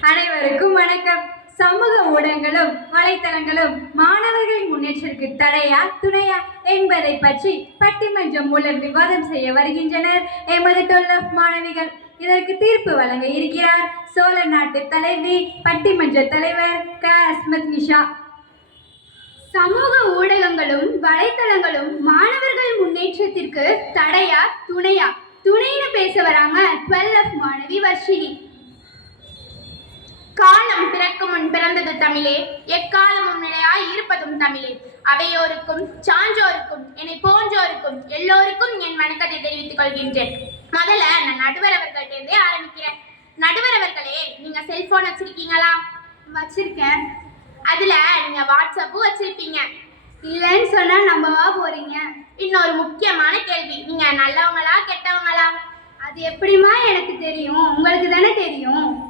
அனைவருக்கும் வணக்கம். சமூக ஊடகங்களும் வலைத்தளங்களும் மாணவர்களின் முன்னேற்றத்திற்கு தடையா துணையா என்பதை பற்றி பட்டிமன்றம் மூலம் விவாதம் செய்ய வருகின்றனர். எமது டொல்லப் மாணவிகள் இதற்கு தீர்ப்பு வழங்க இருக்கிறார். சோழ நாட்டு தலைவி பட்டிமன்ற தலைவர் க. அஸ்மத் நிஷா. சமூக ஊடகங்களும் வலைத்தளங்களும் மாணவர்கள் முன்னேற்றத்திற்கு தடையா துணையா? துணைன்னு பேச வராங்க டுவெல் மாணவி வர்ஷினி. காலம் பிறக்கும் முன் பிறந்தது தமிழே. எக்காலமும் நிலையாய் இருப்பதும் தமிழே. அவையோருக்கும் சான்றோருக்கும் என்னை போன்றோருக்கும் எல்லோருக்கும் என் வணக்கத்தை தெரிவித்துக் கொள்கின்றேன். முதல்ல நான் நடுவர் அவர்கள்ட்டே ஆரம்பிக்கிறேன். நடுவர் அவர்களே நீங்க செல்போன் வச்சிருக்கீங்களா? வச்சிருக்கேன். அதுல நீங்க வாட்ஸ்அப்பும் வச்சிருப்பீங்க. இல்லைன்னு சொன்னா நம்பவா போறீங்க? இன்னொரு முக்கியமான கேள்வி நீங்க நல்லவங்களா கெட்டவங்களா? அது எப்படிமா எனக்கு தெரியும்? உங்களுக்கு தானே தெரியும்?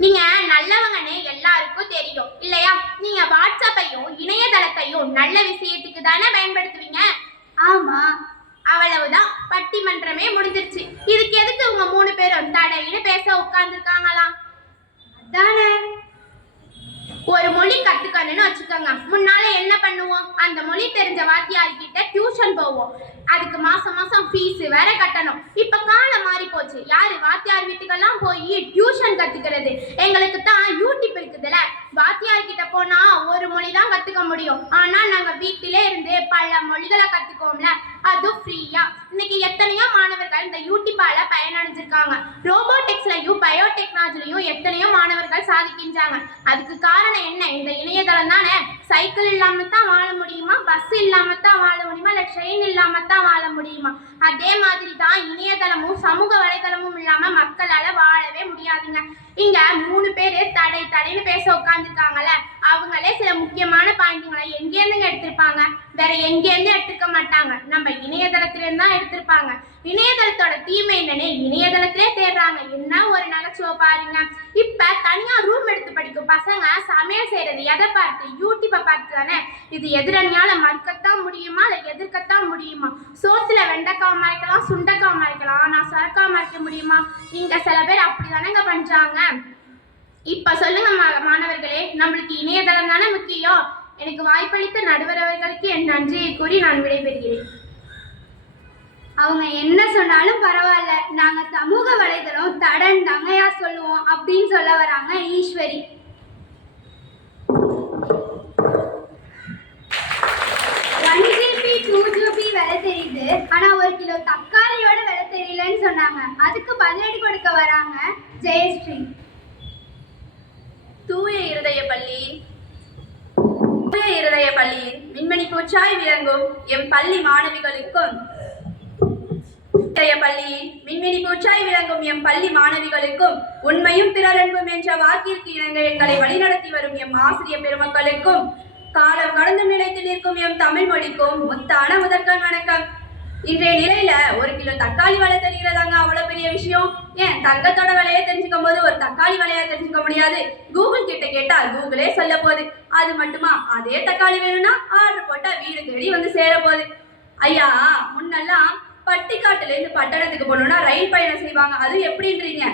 நீங்க நல்லவங்கன்னு எல்லாருக்கும் தெரியும் இல்லையா? நீங்க வாட்ஸ்அப்பையும் இணையதளத்தையும் நல்ல விஷயத்துக்கு தானே பயன்படுத்துவீங்க? ஆமா. அவ்வளவுதான். பட்டிமன்றமே முடிஞ்சிருச்சு. இதுக்கு எதுக்கு உங்க மூணு பேரும் தடையின்னு பேச உட்கார்ந்துருக்காங்களாம் அதானே. ஒரு மொழி கத்துக்கணும்னு வச்சுக்கோங்க. முன்னால என்ன பண்ணுவோம்? அந்த மொழி தெரிஞ்ச வாத்தியார்கிட்ட டியூஷன் போவோம். அதுக்கு மாசம் மாசம் ஃபீஸ் வேற கட்டணும். இப்ப காலம் மாறி போச்சு. யாரு? வாத்தியார் வீட்டுக்கெல்லாம் போய் டியூஷன் கத்துக்கிறது. எங்களுக்கு தான் யூடியூப் இருக்குதுல்ல. வாத்தியார் கிட்ட போனா ஒரு மொழி தான் கத்துக்க முடியும். ஆனா நாங்க வீட்டிலே இருந்து பல மொழிகளை கத்துக்கோம்ல அதுவும் ஃப்ரீயா இன்னைக்கு எத்தனையோ மாணவர்கள் இந்த யூடியூப்பால பயனடைஞ்சிருக்காங்க. ரோபோட்டிக் பயோடெக்னாலஜிலையும் எத்தனையோ மாணவர்கள் சாதிக்கின்றாங்க. அதுக்கு காரணம் என்ன? இந்த இணையதளம் தானே? சைக்கிள் இல்லாம தான் வாழ முடியுமா? பஸ் இல்லாம தான் வாழ முடியுமா? இல்ல ட்ரெயின் இல்லாம தான் வாழ முடியுமா? அதே மாதிரி தான் இணையதளமும் சமூக வலைதளமும் இல்லாம மக்களால வாழவே முடியாதுங்க. இங்க மூணு பேரு தடை தடைன்னு பேச உட்காந்துருக்காங்கல்ல அவங்களே சில முக்கியமான பாயிண்ட்டுங்களை எங்கேருந்துங்க எடுத்திருப்பாங்க? வேற எங்கேருந்து எடுத்துக்க மாட்டாங்க? நம்ம இணையதளத்திலிருந்து தான் எடுத்திருப்பாங்க. இணையதளத்தோட தீமை என்னன்னு? இணையதளத்திலே தேடுறாங்க. என்ன ஒரு நகைச்சுவை பாருங்க. இப்ப தனியா ரூம் எடுத்து படிக்கும் பசங்க சமையல் செய்யறது எதை பார்த்து? யூடியூப்பை பார்த்து தானே? இது எதிரணியால மறுக்கத்தான் முடியுமா? இல்ல எதிர்க்கத்தான் முடியுமா? சோத்துல வெண்டைக்காய் மறைக்கலாம் சுண்டைக்காய் மறைக்கலாம். ஆனா சரக்காய் மறைக்க முடியுமா? இங்க சில பேர் அப்படிதானங்க பண்றாங்க. இப்ப சொல்லுங்க மா- மாணவர்களே நம்மளுக்கு இணையதளம் தானே முக்கியம். எனக்கு வாய்ப்பளித்த நடுவர் அவர்களுக்கு என் நன்றியை கூறி நான் விடைபெறுகிறேன். அவங்க என்ன சொன்னாலும் பரவாயில்ல. நாங்க சமூக வலைதளம் தடன் தங்கையா சொல்லுவோம் அப்படின்னு சொல்ல வராங்க Eswari. One GB two GB விலை தெரியுது. ஆனா ஒரு கிலோ தக்காளியோட விலை தெரியலன்னு சொன்னாங்க. அதுக்கு பதிலடி கொடுக்க வராங்க ஜெயஸ்ரீ. தூய இருதய பள்ளி. தூய இருதய பள்ளியின் மின்மணி பூச்சாய் விளங்கும். எம் பள்ளி மாணவிகளுக்கும் இருதய பள்ளியின் மின்மினி பூச்சாய் விளங்கும் எம் பள்ளி மாணவிகளுக்கும் உண்மையும் பிறரன்பும் என்ற வாக்கிற்கு இணங்க எங்களை வழிநடத்தி வரும் எம் ஆசிரிய பெருமக்களுக்கும் காலம் கடந்து நிலைத்து நிற்கும் எம் தமிழ் மொழிக்கும் முத்தான முதற்கண் வணக்கம். இன்றைய நிலையில ஒரு கிலோ தக்காளி வலை தெரிகிறதாங்க அவ்வளவு பெரிய விஷயம். ஏன் தங்கத்தோட விலையை தெரிஞ்சுக்கும் போது ஒரு தக்காளி விலையா தெரிஞ்சுக்க முடியாது? கூகுள் கிட்ட கேட்டா கூகுளே சொல்ல போகுது. அது மட்டுமா? அதே தக்காளி வேணும்னா ஆர்டர் போட்டா வீடு தேடி வந்து சேர போகுது. ஐயா முன்னெல்லாம் பட்டிக்காட்டுல இருந்து பட்டணத்துக்கு போகணும்னா ரயில் பயணம் செய்வாங்க. அது எப்படின்றீங்க?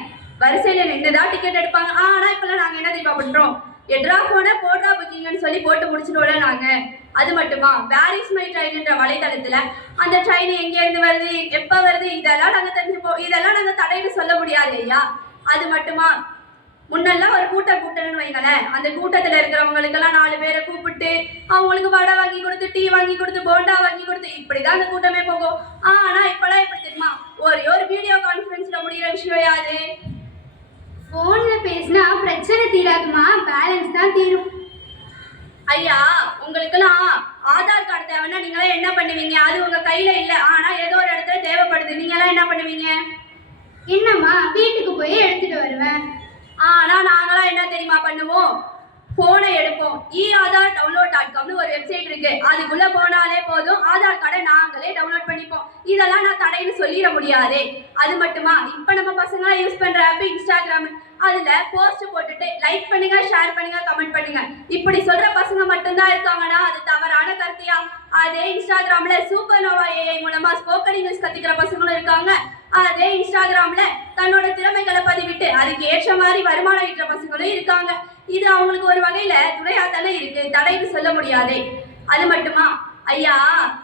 வரிசையில நின்றுதான் டிக்கெட் எடுப்பாங்க. ஆனா இப்போல்லாம் நாங்க என்ன தெரியுமா பண்றோம்? எட்ரா போன போட்ரா புக்கிங்னு சொல்லி போட்டு முடிச்சிட்டோம்ல நாங்க. அது மட்டுமா? வேரிஸ் மை ட்ரெயின்ன்ற வலைதளத்துல அந்த ட்ரெயின் எங்க இருந்து வருது? எப்ப வருது? இதெல்லாம் நாங்க தெரிஞ்சுப்போம். இதெல்லாம் நாங்க தடைன்னு சொல்ல முடியாது ஐயா. அது மட்டுமா? முன்னெல்லாம் ஒரு கூட்டம் கூட்டணும்னு வைங்களேன். அந்த கூட்டத்துல இருக்கிறவங்களுக்கெல்லாம் நாலு பேரை கூப்பிட்டு அவங்களுக்கு வடை வாங்கி கொடுத்து டீ வாங்கி கொடுத்து போண்டா வாங்கி கொடுத்து இப்படிதான் அந்த கூட்டமே போகும். ஆனா இப்பெல்லாம் எப்படி தெரியுமா? ஒரே ஒரு வீடியோ கான்ஃபரன்ஸ்ல முடியிற விஷயம் யாது போன்ல பேசினா பிரச்சனை தீராதுமா? பேலன்ஸ் தான் தீரும். ஐயா உங்களுக்கெல்லாம் ஆதார் கார்டு தேவைன்னா நீங்களாம் என்ன பண்ணுவீங்க? அது உங்க கையில இல்ல. ஆனா ஏதோ ஒரு இடத்துல தேவைப்படுது. நீங்களாம் என்ன பண்ணுவீங்க? என்னம்மா வீட்டுக்கு போய் எடுத்துட்டு வருவேன். ஆனா நாங்களாம் என்ன தெரியுமா பண்ணுவோம்? போனை எடுப்போம். இ ஆதார் டவுன்லோட் டாட் காம்னு ஒரு வெப்சைட் இருக்கு. அதுக்குள்ள போனாலே போதும். ஆதார் கார்டை நாங்களே டவுன்லோட் பண்ணிப்போம். இதெல்லாம் நான் தடைன்னு சொல்லிட முடியாது. அது மட்டுமா? இப்ப நம்ம பசங்களாம் யூஸ் பண்ற ஆப் இன்ஸ்டாகிராம் அதுல போஸ்ட் போட்டுட்டு லைக் பண்ணுங்க ஷேர் பண்ணுங்க கமெண்ட் பண்ணுங்க. இப்படி சொல்ற பசங்க மட்டும்தான் இருக்காங்கன்னா அது தவறான கருத்தியா? அதே இன்ஸ்டாகிராம்ல சூப்பர் நோவா ஏஐ மூலமா ஸ்போக்கன் இங்கிலீஷ் கத்துக்கிற பசங்களும் இருக்காங்க. அதே இன்ஸ்டாகிராம்ல தன்னோட திறமைகளை பதிவிட்டு அதுக்கு ஏற்ற மாதிரி வருமானம் ஈட்டுற பசங்களும் இருக்காங்க. இது அவங்களுக்கு ஒரு வகையில துணையா தானே இருக்கு. தடைன்னு சொல்ல முடியாதே. அது மட்டுமா? ஐயா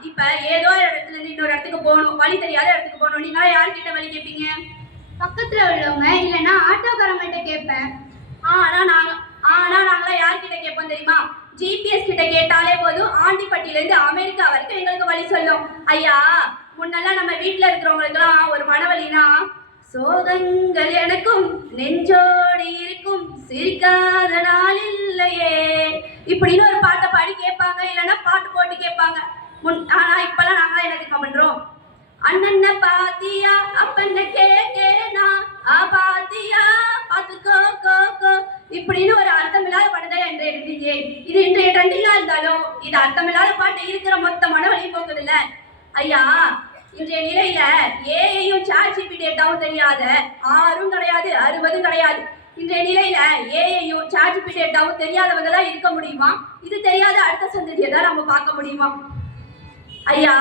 இப்ப ஏதோ ஒரு இடத்துல இருந்து இன்னொரு இடத்துக்கு போகணும். வழி தெரியாத இடத்துக்கு போகணும். நீங்களா யார்கிட்ட வழி கேட்பீங்க பக்கத்துல உள்ளவங்க இல்லைன்னா ஆட்டோக்காரங்கள்ட்ட கேட்பேன். ஆனா நாங்க ஆனா நாங்களாம் யார்கிட்ட கேட்போம் தெரியுமா? ஜிபிஎஸ் கிட்ட கேட்டாலே போதும் ஆண்டிப்பட்டியில இருந்து அமெரிக்கா வரைக்கும் எங்களுக்கு வழி சொல்லும். ஐயா முன்னெல்லாம் நம்ம வீட்டில் இருக்கிறவங்களுக்குலாம் ஒரு மனவழினா சோகங்கள் எனக்கும் நெஞ்சோடு இருக்கும் சிரிக்காத நாள் இல்லையே. இப்படின்னு ஒரு பாட்டை பாடி கேட்பாங்க இல்லைன்னா பாட்டு போட்டு கேட்பாங்க. முன் ஆனா இப்பெல்லாம் நாங்களாம் என்ன தெரியுமா பண்றோம்? அண்ணன்ன பாத்தியா அப்பன்ன கேட்டேனா ஆ பாத்தியா பாத்துக்கோ கோ கோ. இப்படின்னு ஒரு அர்த்தமில்லாத பாட்டு தான் என்று ட்ரெண்டிங்கே இது இன்றைய ட்ரெண்டிங்கா இருந்தாலும் இது அர்த்தமில்லாத பாட்டு இருக்கிற மொத்த மனவழி போக்குதுல்ல ஐயா இன்றைய நிலையில ஏஐயும் சாட் ஜிபி டேட்டாவும் தெரியாத ஆறும் கிடையாது அறுபதும் கிடையாது. இன்றைய நிலையில ஏஐயும் சாட் ஜிபி டேட்டாவும் தெரியாதவங்க தான் இருக்க முடியுமா? இது தெரியாத அடுத்த சந்ததியை தான் நம்ம பார்க்க முடியுமா? ஐயா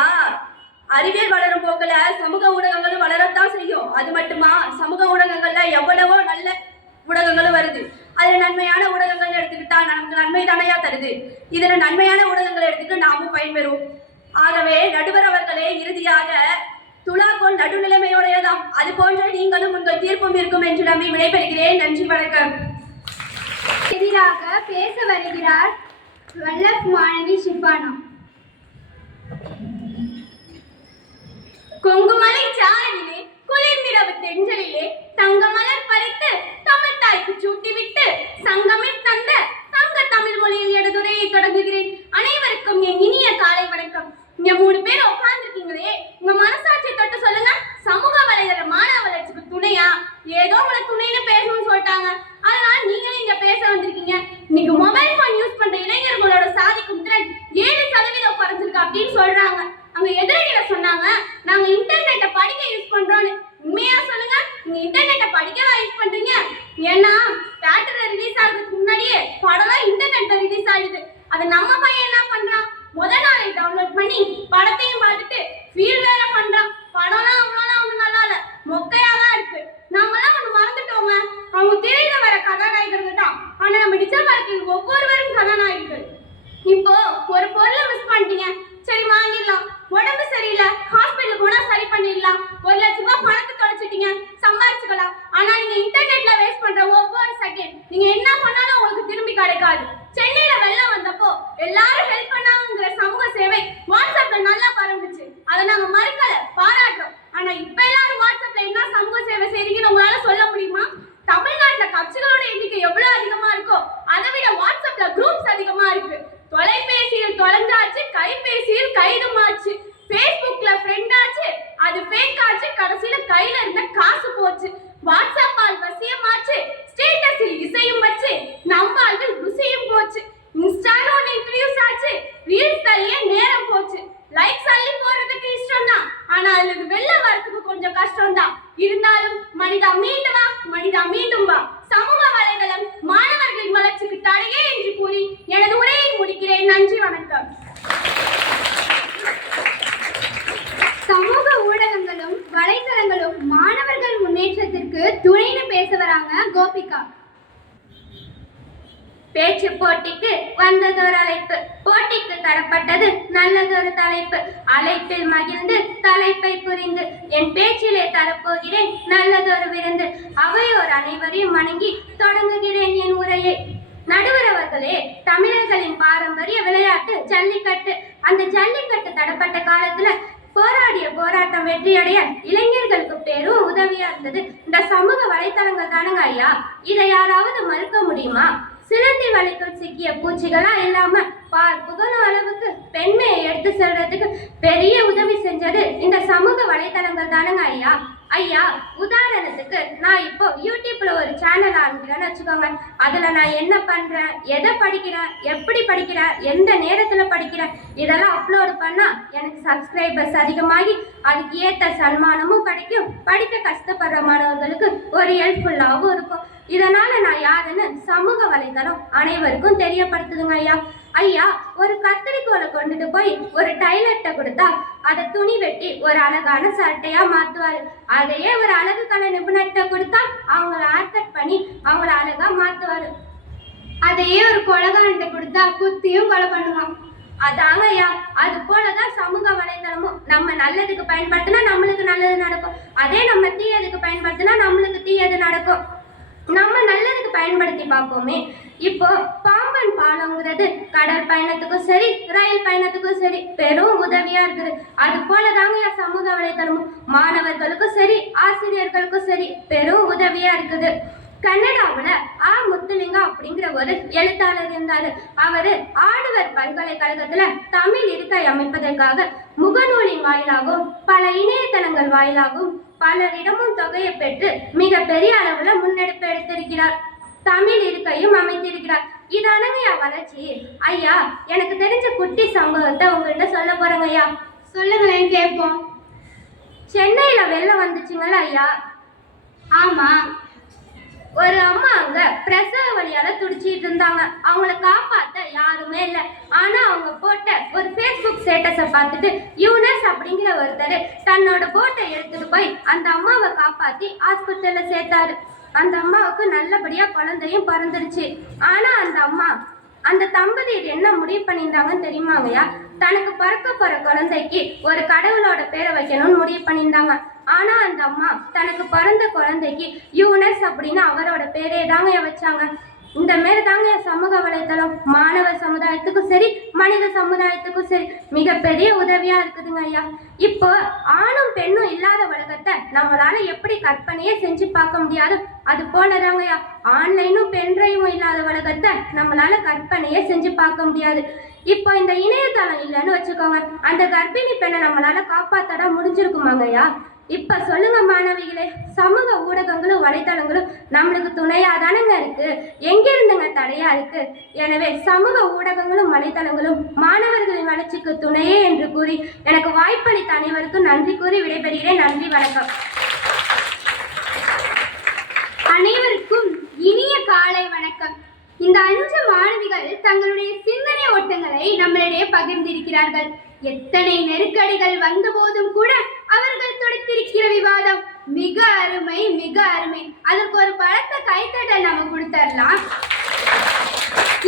அறிவியல் வளரும் போக்குல சமூக ஊடகங்களும் வளரத்தான் செய்யும். அது மட்டுமா? சமூக ஊடகங்கள்ல எவ்வளவோ நல்ல ஊடகங்களும் வருது. அதுல நன்மையான ஊடகங்கள் எடுத்துக்கிட்டா நமக்கு நன்மை தானையா தருது. இதுல நன்மையான ஊடகங்களை எடுத்துட்டு நாமும் பயன்பெறும் ஆகவே நடுவர் அவர்களே இறுதியாக துலாக்கோல் நடுநிலைமையோடையதாம். அது போன்ற நீங்களும் உங்கள் தீர்ப்பும் இருக்கும் என்று நம்பி விடைபெறுகிறேன். நன்றி வணக்கம். எதிராக பேச வருகிறார் வல்லப் மாணவி ஷிஃபானா கொங்குமலை சாரலிலே குளிர்ந்திரவு தென்றலிலே தங்கமலர் பறித்து தமிழ் தாய்க்கு சூட்டிவிட்டு சங்கமில் தந்த தங்க தமிழ் மொழியில் எடுதுரையை தொடங்குகிறேன். அனைவருக்கும் என் இனிய காலை வணக்கம். இங்க மூணு பேர் உட்கார்ந்துருக்கீங்களே உங்க மனசாட்சியை தொட்டு சொல்லுங்க சமூக வலைதள மாணவ வளர்ச்சிக்கு துணையா ஏதோ உங்களை துணைன்னு பேசணும்னு சொல்லிட்டாங்க அதனால நீங்களும் இங்க பேச வந்திருக்கீங்க இன்னைக்கு மொபைல் போன் யூஸ் பண்ற இளைஞர்களோட சாதிக்கும் திறன் ஏழு சதவீதம் குறைஞ்சிருக்கு அப்படின்னு சொல்றாங்க அங்க எதிரடியில சொன்னாங்க நாங்க இன்டர்நெட்டை படிக்க யூஸ் பண்றோம்னு உண்மையா சொல்லுங்க நீங்க இன்டர்நெட்டை படிக்கவா யூஸ் பண்றீங்க ஏன்னா தியேட்டர்ல ரிலீஸ் ஆகிறதுக்கு முன்னாடியே படம்லாம் இன்டர்நெட்ல ரிலீஸ் ஆகுது அது நம்ம பையன் என்ன பண்றான் முத நாளே டவுன்லோட் பண்ணி படத்தையும் பார்த்துட்டு ஃபீல் வேற பண்றான் படம்லாம் அவ்வளோலாம் ஒன்றும் நல்லா இல்ல மொக்கையா தான் இருக்கு நாமெல்லாம் ஒன்று மறந்துட்டோங்க அவங்க திரையில வர கதாநாயகர்கள் தான் ஆனா நம்ம நிஜ வாழ்க்கையில் ஒவ்வொருவரும் கதாநாயகர்கள் இப்போ ஒரு பொருளை மிஸ் பண்ணிட்டீங்க. சரி வாங்கிடலாம். உடம்பு சரியில்லை. ஹாஸ்பிட்டல் போனா சரி பண்ணிடலாம். ஒரு லட்ச ரூபாய் பணத்தை தொலைச்சிட்டீங்க. சம்பாரிச்சுக்கலாம். ஆனா நீங்க இன்டர்நெட்ல வேஸ்ட் பண்ற ஒவ்வொரு செகண்ட் நீங்க என்ன பண்ணாலும் உங்களுக்கு திரும்பி கிடைக்காது. சென்னையில வெள்ளம் வந்தப்போ எல்லாரும் ஹெல்ப் பண்ணாங்கிற சமூக சேவை வாட்ஸ்அப்ல நல்லா பரவுச்சு அதை நாங்க மறுக்கல பாராட்டுறோம். ஆனா இப்ப எல்லாரும் வாட்ஸ்அப்ல என்ன சமூக சேவை செய்றீங்கன்னு உங்களால சொல்ல முடியுமா? தமிழ்நாட்டுல கட்சிகளோட எண்ணிக்கை எவ்வளவு அதிகமா இருக்கோ அதை விட வாட்ஸ்அப்ல குரூப்ஸ் அதிகமா இருக்கு தொலைபேசியில் தொலைஞ்சாச்சு கைபேசியில் கைதுமாச்சு ஃபேஸ்புக்ல ஃப்ரெண்ட் ஆச்சு அது ஃபேக் ஆச்சு கடைசியில கையில இருந்த காசு போச்சு வாட்ஸ்அப்பால் வசியமாச்சு ஸ்டேட்டஸில் இசையும் வச்சு நம்பாள்கள் ருசியும் போச்சு இன்ஸ்டால ஒன்று இன்ட்ரடியூஸ் ஆச்சு ரீல்ஸ் தள்ளிய நேரம் போச்சு லைக்ஸ் அள்ளி போறதுக்கு இஷ்டம் தான் ஆனா அதுல வெளில வரதுக்கு கொஞ்சம் கஷ்டம் தான் இருந்தாலும் மனிதா மீண்டு வா மனிதா மீண்டும் வா சமூக வலைதளம் மாணவர்களின் வளர்ச்சிக்கு தடையே என்று கூறி எனது உரையை முடிக்கிறேன் நன்றி வணக்கம் சமூக ஊடகங்களும் வலைத்தளங்களும் மாணவர்கள் முன்னேற்றத்திற்கு துணைன்னு பேச வராங்க கோபிகா. பேச்சு போட்டிக்கு வந்ததொரு அழைப்பு. போட்டிக்கு தரப்பட்டது நல்லதொரு தலைப்பு. அழைப்பில் மகிழ்ந்து தலைப்பை புரிந்து என் பேச்சிலே தரப்போகிறேன் நல்லதொரு விருந்து. அவையோர் அனைவரையும் வணங்கி தொடங்குகிறேன் என் உரையை. நடுவர் அவர்களே தமிழர்களின் பாரம்பரிய விளையாட்டு ஜல்லிக்கட்டு. அந்த ஜல்லிக்கட்டு தடப்பட்ட காலத்துல போராடிய போராட்டம் வெற்றியடைய இளைஞர்களுக்கு பெரும் உதவியா இருந்தது. இந்த சமூக வலைத்தளங்கள் தானுங்க ஐயா. இதை யாராவது மறுக்க முடியுமா? சிலந்தி வலைக்குள் சிக்கிய பூச்சிகளா இல்லாம பார் புகழும் அளவுக்கு பெண்மையை எடுத்து செல்றதுக்கு பெரிய உதவி செஞ்சது இந்த சமூக வலைத்தளங்கள் தானுங்க ஐயா. ஐயா உதாரணத்துக்கு நான் இப்போ யூடியூப்ல ஒரு சேனல் ஆரம்பிக்கிறேன்னு வச்சுக்கோங்க. அதுல நான் என்ன பண்றேன்? எதை படிக்கிறேன்? எப்படி படிக்கிறேன்? எந்த நேரத்துல படிக்கிறேன்? இதெல்லாம் அப்லோடு பண்ணா எனக்கு சப்ஸ்கிரைபர்ஸ் அதிகமாகி அதுக்கு ஏற்ற சன்மானமும் கிடைக்கும். படிக்க கஷ்டப்படுற மாணவர்களுக்கு ஒரு ஹெல்ப்ஃபுல்லாகவும் இருக்கும். இதனால நான் யாருன்னு சமூக வலைதளம் அனைவருக்கும் தெரியப்படுத்துதுங்க ஐயா. ஐயா ஒரு கத்திரிக்கோலை கொண்டுட்டு போய் ஒரு டைலர்கிட்ட கொடுத்தா அதை துணி வெட்டி ஒரு அழகான சட்டையா மாத்துவாரு. அதையே ஒரு அழகு நிபுணர்கிட்ட கொடுத்தா அவங்கள ஹேர் கட் பண்ணி அவங்கள அழகா மாத்துவாரு. அதையே ஒரு கொலகான்ட்ட கொடுத்தா குத்தியும் கொலை பண்ணுவான். அதாங்க ஐயா அது போலதான் சமூக வலைதளமும் நம்ம நல்லதுக்கு பயன்படுத்தினா நம்மளுக்கு நல்லது நடக்கும். அதே நம்ம தீயதுக்கு பயன்படுத்தினா நம்மளுக்கு தீயது நடக்கும். நம்ம நல்லதுக்கு பயன்படுத்தி பார்ப்போமே. இப்போ பாம்பன் பாலங்கிறது கடல் பயணத்துக்கும் சரி ரயில் பயணத்துக்கும் சரி பெரும் உதவியா இருக்குது. அது போலதாங்க ஐயா சமூக வலைதளமும் மாணவர்களுக்கும் சரி ஆசிரியர்களுக்கும் சரி பெரும் உதவியா இருக்குது. கனடாவில் ஆ. முத்துலிங்கம் அப்படிங்கிற ஒரு எழுத்தாளர் இருந்தார். அவர் ஆடவர் பல்கலைக்கழகத்தில் தமிழ் இருக்கை அமைப்பதற்காக முகநூலின் வாயிலாகவும் பல இணையதளங்கள் வாயிலாகவும் பலரிடமும் தொகையை பெற்று மிக பெரிய அளவுல முன்னெடுப்பு எடுத்திருக்கிறார். தமிழ் இருக்கையும் அமைத்திருக்கிறார். இதானங்கய்யா வளர்ச்சி. ஐயா எனக்கு தெரிஞ்ச குட்டி சம்பவத்தை உங்கள்கிட்ட சொல்ல போறேங்க ஐயா. சொல்லுங்களேன் கேட்போம். சென்னையில வெள்ளம் வந்துச்சுங்களா ஐயா? ஆமா. ஒரு அம்மா அங்க பிரசவ வழியால துடிச்சிட்டு இருந்தாங்க. அவங்கள காப்பாத்த யாருமே இல்லை. ஆனா அவங்க போட்ட ஒரு ஃபேஸ்புக் ஸ்டேட்டஸை பார்த்துட்டு யூனஸ் அப்படிங்கிற ஒருத்தர் தன்னோட போட்டை எடுத்துட்டு போய் அந்த அம்மாவை காப்பாத்தி ஹாஸ்பிட்டல்ல சேர்த்தாரு. அந்த அம்மாவுக்கு நல்லபடியா குழந்தையும் பிறந்துருச்சு ஆனா அந்த அம்மா அந்த தம்பதியர் என்ன முடிவு பண்ணியிருந்தாங்கன்னு தெரியுமாங்கய்யா தனக்கு பிறக்க போற குழந்தைக்கு ஒரு கடவுளோட பேரை வைக்கணும்னு முடிவு பண்ணியிருந்தாங்க. ஆனா அந்த அம்மா தனக்கு பிறந்த குழந்தைக்கு யூனஸ் அப்படின்னு அவரோட பேரே தாங்க வச்சாங்க. இந்த மாரி தாங்க சமூக வலைத்தளம். மாணவ சமுதாயத்துக்கும் சரி மனித சமுதாயத்துக்கும் சரி மிகப்பெரிய உதவியா இருக்குதுங்க ஐயா. இப்போ ஆணும் பெண்ணும் இல்லாத உலகத்தை நம்மளால எப்படி கற்பனையே செஞ்சு பார்க்க முடியாது? அது போலதாங்க ஐயா. ஆன்லைனும் பென்ட்ரைவும் இல்லாத உலகத்தை நம்மளால கற்பனையே செஞ்சு பார்க்க முடியாது. இப்போ இந்த இணையதளம் இல்லைன்னு வச்சுக்கோங்க. அந்த கர்ப்பிணி பெண்ணை நம்மளால காப்பாத்தடா முடிஞ்சிருக்குமாங்க ஐயா? இப்ப சொல்லுங்க மாணவிகளே சமூக ஊடகங்களும் வலைத்தளங்களும் நம்மளுக்கு துணையா தானேங்க இருக்கு. எங்க இருந்துங்க தடையா இருக்கு எனவே சமூக ஊடகங்களும் வலைத்தளங்களும் மாணவர்களின் வளர்ச்சிக்கு துணையே என்று கூறி எனக்கு வாய்ப்பளித்த அனைவருக்கும் நன்றி கூறி விடைபெறுகிறேன். நன்றி வணக்கம். அனைவருக்கும் இனிய காலை வணக்கம். இந்த அஞ்சு மாணவிகள் தங்களுடைய சிந்தனை ஓட்டங்களை நம்மளிடையே பகிர்ந்திருக்கிறார்கள். எத்தனை நெருக்கடிகள் வந்த போதும் கூட அவர்கள் தொடுத்திருக்கிற விவாதம் மிக அருமை மிக அருமை. அதற்கு ஒரு பழத்தை கைத்தட்டல் நம்ம கொடுத்துடலாம்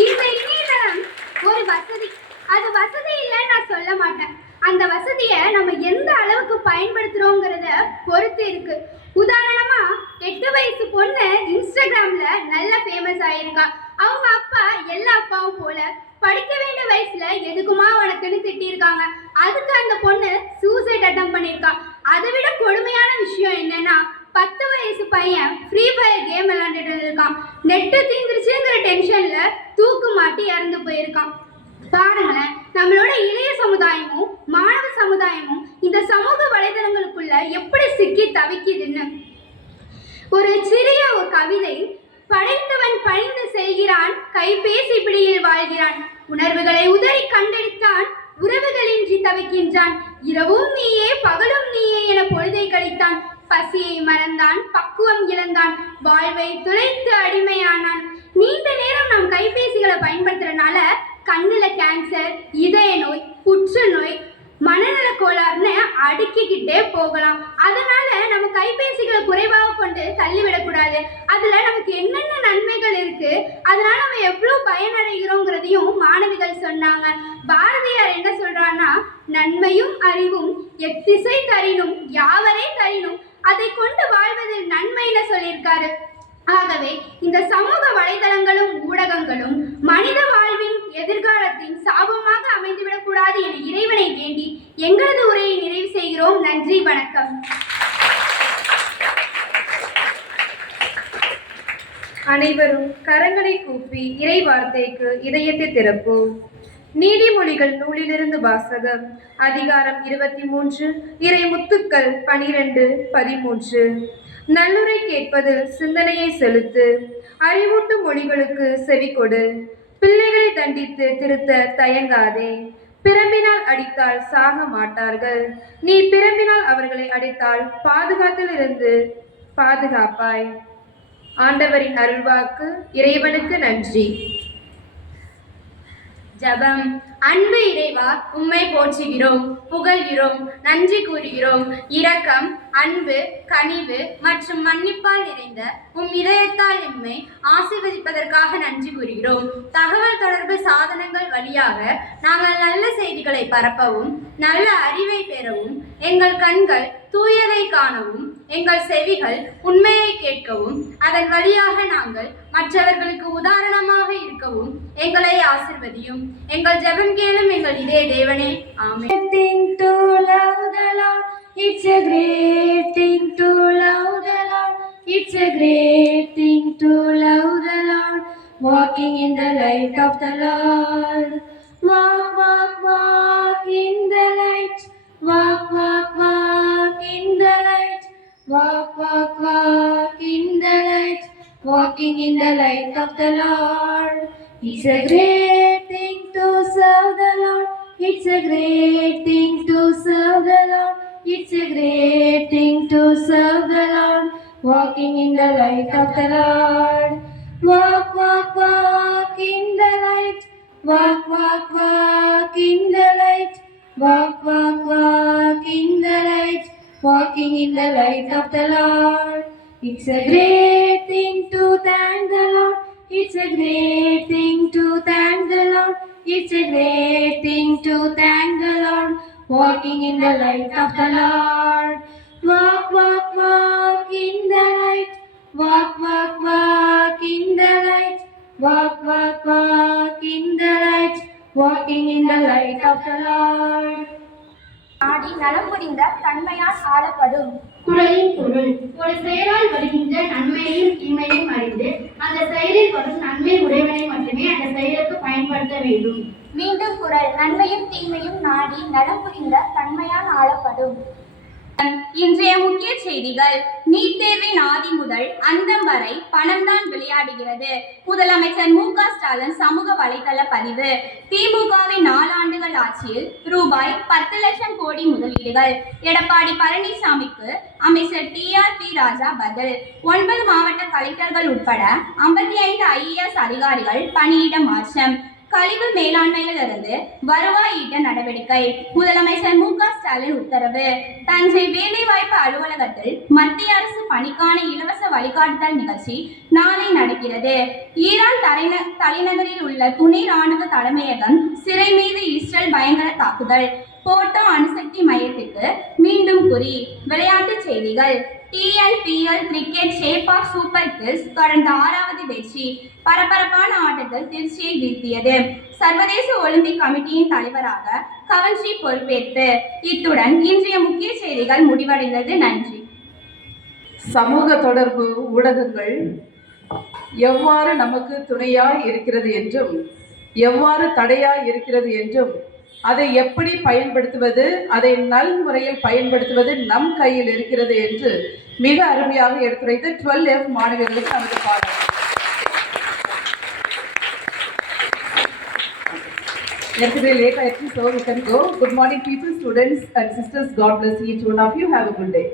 இந்த இணையதளம் ஒரு வசதி. அது வசதி இல்லைன்னு நான் சொல்ல மாட்டேன். அந்த வசதியை நம்ம எந்த அளவுக்கு பயன்படுத்துறோங்கிறத பொறுத்து இருக்கு. உதாரணமா எட்டு வயசு பொண்ணு இன்ஸ்டாகிராம்ல நல்ல ஃபேமஸ் ஆயிருக்கா. அவங்க அப்பா எல்லா அப்பாவும் போல படிக்க வேண்டிய வயசுல எதுக்குமா உனக்குன்னு திட்டியிருக்காங்க அதுக்கு அந்த பொண்ணு சூசைட் அட்டம் பண்ணியிருக்கா. அதை விட கொடுமையான விஷயம் என்னன்னா பத்து வயசு பையன் ஃப்ரீ ஃபயர் கேம் விளையாண்டுட்டு இருக்கான் நெட்டு தீந்துருச்சுங்கிற டென்ஷன்ல தூக்கு மாட்டி இறந்து போயிருக்கான். பாருங்களேன் நம்மளோட இளைய சமுதாயமும் மாணவ சமுதாயமும் இந்த சமூக வலைதளங்களுக்குள்ள எப்படி சிக்கி தவிக்குதுன்னு. ஒரு சிறிய ஒரு கவிதை படைத்தவன் பணிந்து செல்கிறான் கைபேசி பிடியில் வாழ்கிறான். உணர்வுகளை உதறி கண்டெடுத்தான் உறவுகளின்றி தவிக்கின்றான். இரவும் நீயே பகலும் நீயே என பொழுதை கழித்தான். பசியை மறந்தான் பக்குவம் இழந்தான் வாழ்வை துளைத்து அடிமையானான். நீண்ட நேரம் நாம் கைபேசிகளை பயன்படுத்துறதுனால கண்ணுல கேன்சர் இதய நோய் புற்றுநோய் மனநல கோளாறுன்னு அடுக்கிக்கிட்டே போகலாம். அதனால நம்ம கைபேசிகளை குறைவாக கொண்டு தள்ளிவிடக்கூடாது. அதுல நமக்கு என்னென்ன நன்மைகள் இருக்கு அதனால நம்ம எவ்வளவு பயனடைகிறோங்கிறதையும் மாணவிகள் சொன்னாங்க. பாரதியார் என்ன சொல்றான்னா நன்மையும் அறிவும் எத்திசை தரினும் யாவரே தரினும் அதை கொண்டு வாழ்வதில் நன்மைன்னு சொல்லியிருக்காரு. ஆகவே இந்த சமூக வலைதளங்களும் ஊடகங்களும் மனித வாழ்வின் எதிர்காலத்தின் சாபமாக அமைந்துவிடக்கூடாது என இறைவனை வேண்டி எங்களது உரையை நிறைவு செய்கிறோம். நன்றி வணக்கம். அனைவரும் கரங்களை கூப்பி இறை வார்த்தைக்கு இதயத்தை திறப்போம். நீதிமொழிகள் நூலிலிருந்து வாசகம் அதிகாரம் இருபத்தி மூன்று இறை முத்துக்கள் பனிரெண்டு பதிமூன்று. நல்லுரை கேட்பதில் சிந்தனையை செலுத்து அறிவூட்டும் மொழிகளுக்கு செவி கொடு. பிள்ளைகளை தண்டித்து திருத்த தயங்காதே. பிரம்பினால் அடித்தால் சாக மாட்டார்கள். நீ பிரம்பினால் அவர்களை அடித்தால் பாதுகாத்தில் இருந்து பாதுகாப்பாய். ஆண்டவரின் அருள்வாக்கு இறைவனுக்கு நன்றி. ஜபம். அன்பு இறைவா உம்மை போற்றுகிறோம் புகழ்கிறோம் நன்றி கூறுகிறோம். இரக்கம் அன்பு கனிவு மற்றும் மன்னிப்பால் நிறைந்த உம் இதயத்தால் எம்மை ஆசீர்வதிப்பதற்காக நன்றி கூறுகிறோம். தகவல் தொடர்பு சாதனங்கள் வழியாக நாங்கள் நல்ல செய்திகளை பரப்பவும் நல்ல அறிவை பெறவும் எங்கள் கண்கள் தூயதை காணவும் எங்கள் செவிகள் உண்மையை கேட்கவும் அதன் வழியாக நாங்கள் மற்றவர்களுக்கு உதாரணமாக இருக்கவும் எங்களை ஆசிர்வதியும். எங்கள் ஜெபம் கேளும் எங்கள் இதே தேவனே ஆமென் thing to love the Lord it's a great thing to love the Lord it's a great thing to love the Lord walking in the light of the Lord walk walk walk in the light walk walk walk in the light walk walk walk in the light walking in the light of the Lord it's a great Walking in the light of the Lord. It's a great thing to thank the Lord. It's a great thing to thank the Lord. It's a great thing to thank the Lord. Walking in the light of the Lord. Walk walk walk in the light. Walk walk walk in the light. Walk walk walk in the light. Walking in the light of the Lord நாடி நலம் புரிந்த தன்மையால் ஆளப்படும். குறளின் பொருள் ஒரு செயலால் வருகின்ற நன்மையையும் தீமையையும் அறிந்து அந்த செயலில் வரும் நன்மை உடையவனை மட்டுமே அந்த செயலுக்கு பயன்படுத்த வேண்டும். மீண்டும் குரல் நன்மையும் தீமையும் நாடி நலம் புரிந்த தன்மையால் ஆளப்படும். இன்றைய முக்கிய செய்திகள். நீட் தேர்வின் ஆதி முதல் அந்தம் வரை பணம் தான் விளையாடுகிறது. முதலமைச்சர் மு க ஸ்டாலின் சமூக வலைதள பதிவு. திமுகவின் நாலாண்டுகள் ஆட்சியில் ரூபாய் பத்து லட்சம் கோடி முதலீடுகள். எடப்பாடி பழனிசாமிக்கு அமைச்சர் டி ஆர் பி ராஜா பதில். ஒன்பது மாவட்ட கலெக்டர்கள் உட்பட ஐம்பத்தி ஐந்து ஐஏஎஸ் அதிகாரிகள் பணியிட மாற்றம். கழிவு மேலாண்மையிலிருந்து வருவாய் ஈட்ட நடவடிக்கை. முதலமைச்சர் மு க ஸ்டாலின் உத்தரவு. தஞ்சை வேலைவாய்ப்பு அலுவலகத்தில் மத்திய அரசு பணிக்கான இலவச வழிகாட்டுதல் நிகழ்ச்சி நாளை நடக்கிறது. ஈரான் தலைந தலைநகரில் உள்ள துணை ராணுவ தலைமையகம் சிறை மீது இஸ்ரேல் பயங்கர தாக்குதல். போட்டோ அணுசக்தி மையத்துக்கு மீண்டும் குறி. விளையாட்டுச் செய்திகள். TNPL cricket Chepauk super kings தொடர்ந்த ஆறாவது வெற்றி பரபரப்பான ஆட்டத்தில் திருச்சியை வீழ்த்தியது. சர்வதேச ஒலிம்பிக் கமிட்டியின் தலைவராக கவன்ஸ்ரீ பொறுப்பேற்பு. இத்துடன் இன்றைய முக்கிய செய்திகள் முடிவடைந்தது. நன்றி. சமூக தொடர்பு ஊடகங்கள் எவ்வாறு நமக்கு துணையாய் இருக்கிறது என்றும் எவ்வாறு தடையாய் இருக்கிறது என்றும் அதை எப்படி பயன்படுத்துவது அதை நல் முறையில் பயன்படுத்துவது நம் கையில் இருக்கிறது என்று மிக அருமையாக எடுத்துரைத்து டுவெல் எஃப் மாணவர்களுக்கு நமது பாடம் Yesterday late I think so we can go. Good morning people, students and sisters. God bless each one of you. Have a good day.